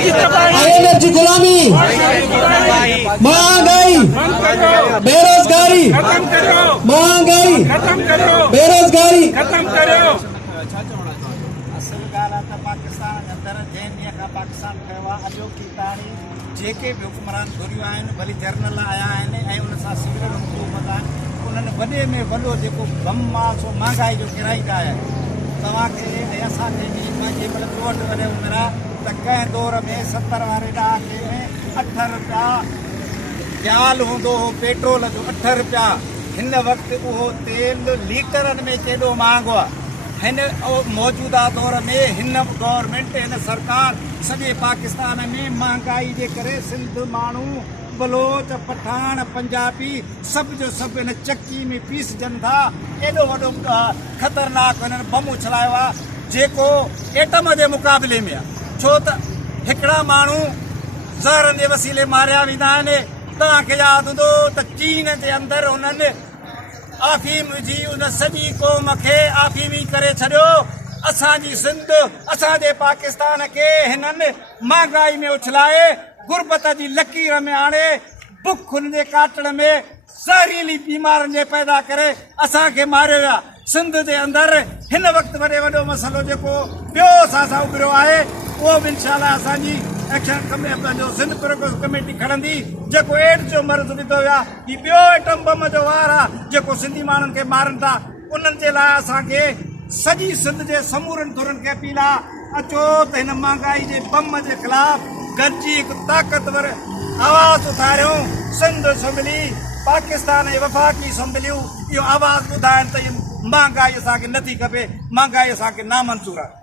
आईएमएफ की गुलामी, महंगाई, बेरोजगारी, महंगाई, बेरोजगारी। पाकिस्तान अॼोकी ताणी जेके बि हुक्मरान घुरियूं आहिनि भली जर्नल आया आहिनि ऐं उन सां सिविल हुकूमत आहिनि उन्हनि वॾे में वॾो जेको गम आहे सो महांगाई जो किराईंदा आहिनि तव्हांखे ऐं असांखे बि पंहिंजे महिल चोट वॾे उमिरि आहे त कंहिं दौर में 70 वारे ॾहाके में 8 रुपया प्याल हूंदो हो पेट्रोल जो 8 रुपया हिन वक़्तु उहो तेल लीटरनि में केॾो महांगो आहे हिन मौजूदा दौर में हिन गवर्नमेंट हिन सरकार सॼे पाकिस्तान में महांगाई जे करे सिंध माण्हू बलोच पठान पंजाबी सभु जो सभु हिन चक्की में पीसजनि था एॾो वॾो ख़तरनाक हिननि बम उछलायो आहे जेको एटम जे मुक़ाबले में आहे छो त हिकिड़ा माण्हू ज़हरनि जे वसीले मारिया वेंदा आहिनि तव्हांखे यादि हूंदो त चीन जे अंदरि उन्हनि आफ़ीम जी उन सॼी क़ौम खे आफ़ीमी करे छॾियो असांजी सिंध असांजे पाकिस्तान खे हिननि महांगाई में उछलाए गुरबत जी लकीर में आणे बुख हुन जे काटण में ज़हरीली बीमारियुनि जे पैदा करे असांखे मारियो विया सिंध जे अंदरि हिन वक़्तु वॾे वॾो मसइलो जेको ॿियो असां उभिरियो आहे उहो बि इनशाअल्लाह असांजी एक्शन पंहिंजो सिंध प्रोग्रेस कमेटी खणंदी जेको एड्स जो मर्ज़ विधो विया ही ॿियो एटम बम जो वार आहे जेको सिंधी माण्हुनि खे मारनि था उन्हनि जे लाइ असांखे सॼी सिंध जे समूरनि धुरनि खे अपील आहे अचो त हिन महांगाई जे बम जे ख़िलाफ़ गॾिजी हिकु ताक़तवर आवाज़ उथारियूं सिंध असैम्बली पाकिस्तान ऐं वफ़ाक़ी असैम्बलियूं इहो आवाज़ ॿुधाइनि त इहा महांगाई असांखे नथी खपे महांगाई असांखे नामंज़ूर आहे।